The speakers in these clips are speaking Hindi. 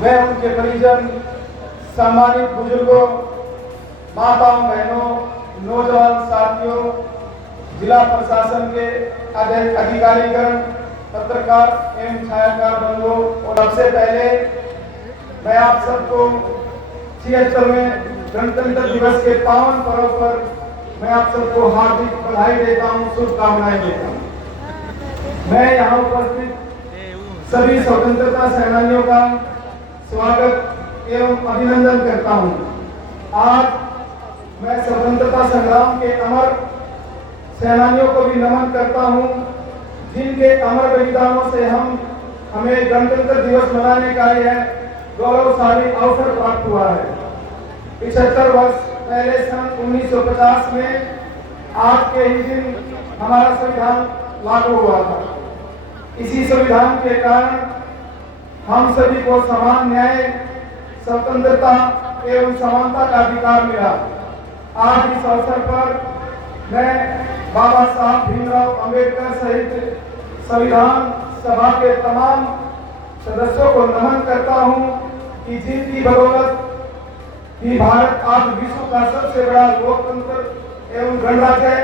मैं उनके परिजन, सम्मानित बुजुर्गों, माताओं, बहनों, नौजवान साथियों, जिला प्रशासन के अधिकारीगण, पत्रकार एवं छायाकार बंधुओं, और सबसे पहले मैं आप सबको 76वें गणतंत्र दिवस के पावन पर्व पर मैं आप सबको हार्दिक बधाई देता हूं, शुभकामनाएं देता हूं। मैं यहाँ उपस्थित सभी स्वतंत्रता सेनानियों का स्वागत एवं अभिनंदन करता हूं। आज मैं स्वतंत्रता संग्राम के अमर सेनानियों को भी नमन करता हूं, जिनके अमर बलिदानों से हमें गणतंत्र दिवस मनाने का यह गौरवशाली अवसर प्राप्त हुआ है। 75 वर्ष पहले सन 1950 में आज के ही दिन हमारा संविधान लागू हुआ था। इसी संविधान के कारण हम सभी को समान न्याय, स्वतंत्रता एवं समानता का अधिकार मिला। आज इस अवसर पर मैं बाबा साहब भीमराव अंबेडकर सहित संविधान सभा के तमाम सदस्यों को नमन करता हूं कि जिनकी बदौलत ही भारत आज विश्व का सबसे बड़ा लोकतंत्र एवं गणराज्य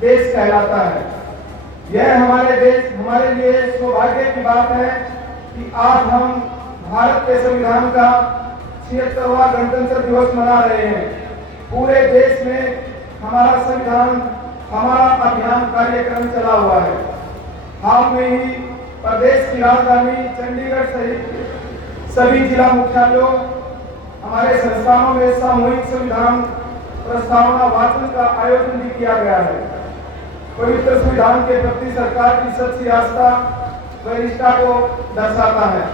देश कहलाता है। यह हमारे लिए सौभाग्य की बात है कि आज हम भारत के संविधान का 76वां गणतंत्र दिवस मना रहे हैं। पूरे देश में हमारा संविधान, हमारा अभियान कार्यक्रम चला हुआ है। हाल में ही प्रदेश की राजधानी चंडीगढ़ सहित सभी जिला मुख्यालयों, हमारे संस्थानों में सामूहिक संविधान प्रस्तावना वाचन का आयोजन भी किया गया है। पवित्र संविधान के प्रति सरकार की सच्ची आस्था व निष्ठा को दर्शाता है।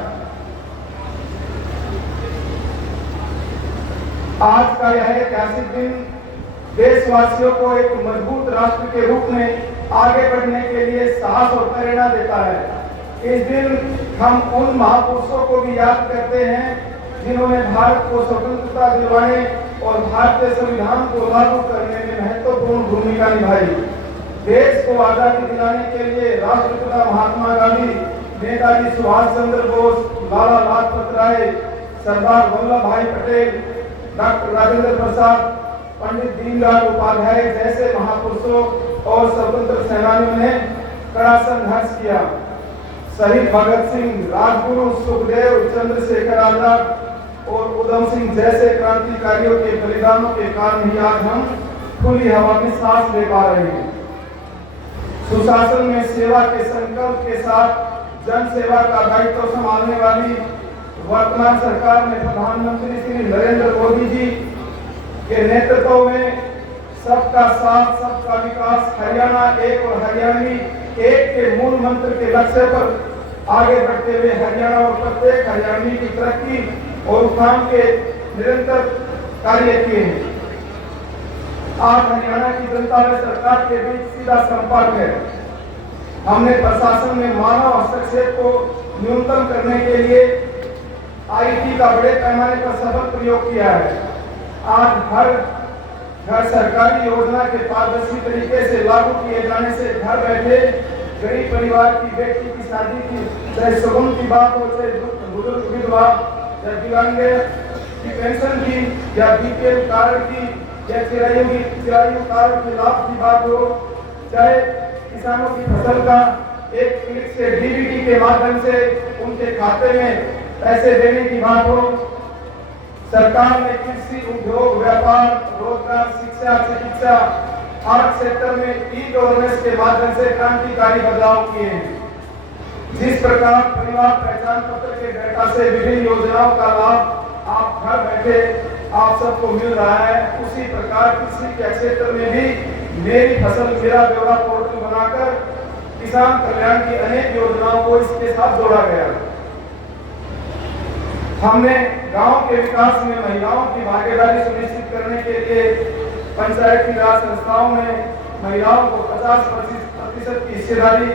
आज का यह ऐतिहासिक दिन देशवासियों को एक मजबूत राष्ट्र के रूप में आगे बढ़ने के लिए साहस और प्रेरणा देता है। इस दिन हम उन महापुरुषों को भी याद करते हैं जिन्होंने भारत को स्वतंत्रता दिलवाने और भारतीय संविधान को लागू करने में महत्वपूर्ण भूमिका निभाई। देश को आजादी दिलाने के लिए राष्ट्रपिता महात्मा गांधी, नेताजी सुभाष चंद्र बोस, लाला लाजपत राय, सरदार वल्लभ भाई पटेल, डॉक्टर राजेंद्र प्रसाद, पंडित दीनदयाल उपाध्याय जैसे महापुरुषों और स्वतंत्र सेनानियों ने कड़ा संघर्ष किया। शहीद भगत सिंह, राजगुरु, सुखदेव, चंद्रशेखर आजाद और उधम सिंह जैसे क्रांतिकारियों के बलिदानों के कारण ही आज हम खुली हवा में सांस ले पा रहे हैं। सुशासन में सेवा के संकल्प के साथ जन सेवा का दायित्व संभालने वाली वर्तमान सरकार में प्रधानमंत्री श्री नरेंद्र मोदी जी के नेतृत्व में सबका साथ, सबका विकास, हरियाणा एक और हरियाणवी एक के मूल मंत्र के लक्ष्य पर आगे बढ़ते हुए हरियाणा और प्रत्येक हरियाणवी की तरक्की और उत्थान के निरंतर कार्य किए हैं। आज हरियाणा की जनता व सरकार के बीच सीधा संपर्क है। हमने प्रशासन में मानव हस्तक्षेप को न्यूनतम करने के लिए आईटी का बड़े पैमाने पर सफल प्रयोग किया है। आज हर घर सरकारी योजना के पारदर्शी तरीके से लागू किए जाने से घर बैठे गरीब परिवार की बेटी की शादी की, चाहे सुगम की बात हो, चाहे बुजुर्ग विधवा या दिव्यांग की पेंशन की या बीपीएल कार्ड की या चिरायु कार्ड के लाभ की बात हो, चाहे किसानों की फसल का एक क्लिक से डीबीटी के माध्यम से उनके खाते में पैसे देने की बात हो। सरकार ने कृषि, उद्योग, व्यापार, रोजगार, शिक्षा, चिकित्सा हर क्षेत्र में ई गवर्नेंस के माध्यम से क्रांतिकारी बदलाव किए हैं। जिस प्रकार परिवार पहचान पत्र के डेटा से विभिन्न योजनाओं का लाभ आप घर बैठे आप सबको मिल रहा है, उसी प्रकार कृषि के क्षेत्र में भी मेरी फसल मेरा ब्यौरा पोर्टल बनाकर किसान कल्याण की अनेक योजनाओं को इसके साथ जोड़ा गया। हमने गांव के विकास में महिलाओं की भागीदारी सुनिश्चित करने के लिए पंचायती राज संस्थाओं में महिलाओं को 50% की हिस्सेदारी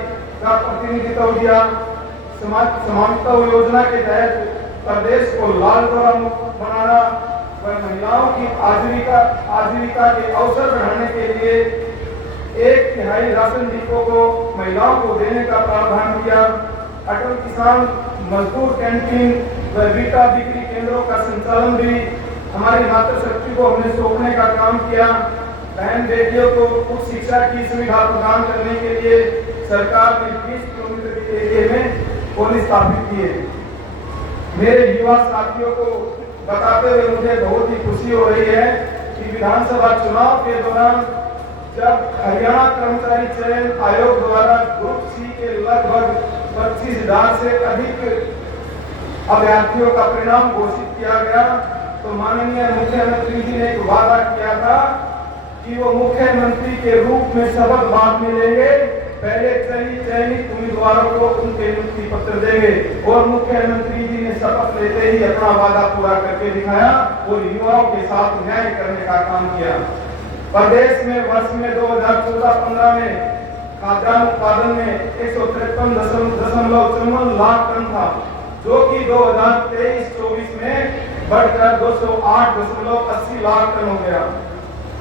का प्रतिनिधित्व दिया। समानता योजना के तहत प्रदेश को लाल डोरा मुक्त बनाना व महिलाओं की आजीविका के अवसर बढ़ाने के लिए 1/3 राशन डिपो को महिलाओं को देने का प्रावधान किया। अटल किसान मजदूर कैंटीन व बेबीटा बिक्री केंद्रों का संचालन भी हमारी मातृशक्ति को हमने सौंपने का काम किया। बहन बेटियों को उच्च शिक्षा की सुविधा प्रदान करने के लिए सरकार ने 20 किलोमीटर के एरिया में कॉलेज स्थापित किए। मेरे युवा साथियों को बताते हुए मुझे बहुत ही खुशी हो रही है कि विधानसभा चुनाव के दौरान जब हरियाणा कर्मचारी चयन आयोग द्वारा ग्रुप सी के लगभग 25,000 से अधिक अभ्यर्थियों का परिणाम घोषित किया गया, तो माननीय मुख्यमंत्री जी ने एक वादा किया था कि वो मुख्यमंत्री के रूप में शपथ बाद में लेंगे, पहले चयनित उम्मीदवारों को उनके नियुक्ति पत्र देंगे। और मुख्यमंत्री जी ने शपथ लेते ही अपना वादा पूरा करके दिखाया और युवाओं के साथ न्याय करने का काम किया। प्रदेश में वर्ष में 2014-15 में खाद्यान्न उत्पादन में 153.54 लाख टन था, जो कि 2023-24 में बढ़कर 208.80 लाख टन हो गया।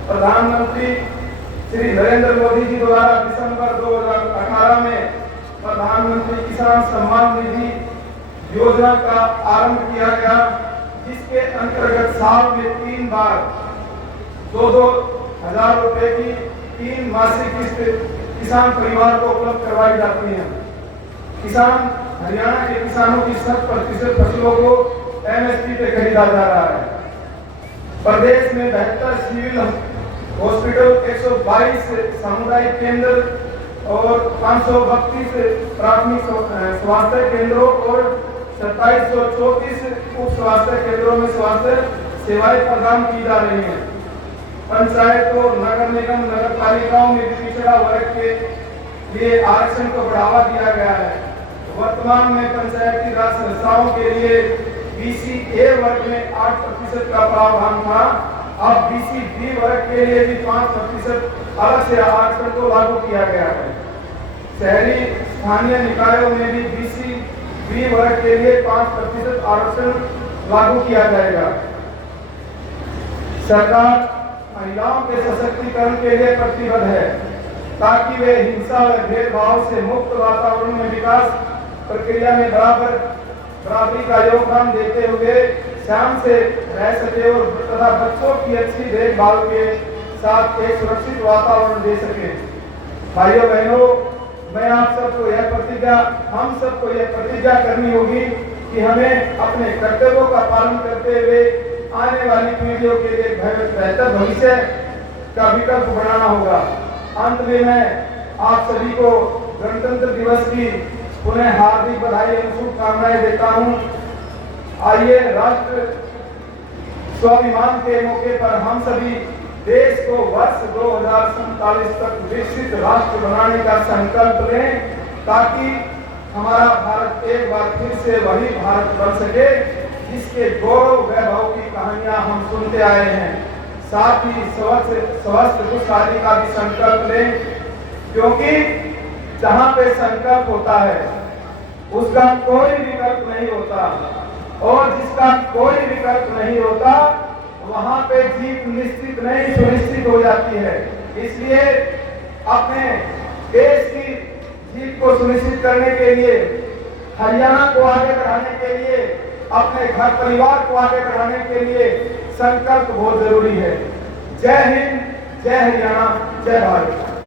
प्रधानमंत्री श्री नरेंद्र मोदी जी द्वारा दिसंबर 2018 में प्रधानमंत्री किसान सम्मान निधि योजना का आरंभ किया गया, जिसके अंतर्गत साल में 3 बार 2,000 रुपए की 3 मासिक किस्त किसान परिवार को उपलब्ध करवाई जाती है। हरियाणा के किसानों की 100% फसलों को MSP पे खरीदा जा रहा है। प्रदेश में 72 सिविल हॉस्पिटल, 122 सामुदायिक केंद्र और 532 प्राथमिक स्वास्थ्य केंद्रों और 2734 उप स्वास्थ्य केंद्रों में स्वास्थ्य सेवाएं प्रदान की जा रही हैं। पंचायतों, नगर निगम, नगर पालिकाओं में पिछड़ा वर्ग के लिए आरक्षण को बढ़ावा दिया गया है। वर्तमान में पंचायती राज संस्थाओं के लिए BC A वर्ग में 8% का प्रावधान था, अब BC B वर्ग के लिए भी 5% अलग से आरक्षण को लागू किया गया है। शहरी स्थानीय निकायों में भी BC B वर्ग के लिए 5% आरक्षण लागू किया जाएगा। सरकार महिलाओं के सशक्तिकरण के लिए प्रतिबद्ध है, ताकि वे हिंसा व भेदभाव से मुक्त वातावरण में विकास प्रक्रिया में बराबरी का योगदान देते हुए शान से रह सके और तथा बच्चों की अच्छी देखभाल के साथ एक सुरक्षित वातावरण दे सके। भाइयों बहनों, मैं आप सबको हम सबको यह प्रतिज्ञा करनी होगी कि हमें अपने कर्तव्यों का पालन करते हुए आने वाली पीढ़ियों के लिए बेहतर भविष्य का विकल्प बनाना होगा। अंत में मैं आप सभी को गणतंत्र दिवस की पुनः हार्दिक बधाई और शुभकामनाएं देता हूं। आइए राष्ट्र स्वाभिमान के मौके पर हम सभी देश को वर्ष 2047 तक विकसित राष्ट्र बनाने का संकल्प लें, ताकि हमारा भारत एक बार फिर से वही भारत बन सके जिसके गौरव वैभव की कहानियां हम सुनते आए हैं। साथ ही स्वस्थ खुशहाली का भी संकल्प लें, क्योंकि जहां पे संकल्प होता है उसका कोई विकल्प नहीं होता, और जिसका कोई विकल्प नहीं होता वहां पे जीत निश्चित नहीं सुनिश्चित हो जाती है। इसलिए अपने देश की जीत को सुनिश्चित करने के लिए, हरियाणा को आगे बढ़ाने के लिए, अपने घर परिवार को आगे बढ़ाने के लिए संकल्प बहुत जरूरी है। जय हिंद, जय हरियाणा, जय भारत।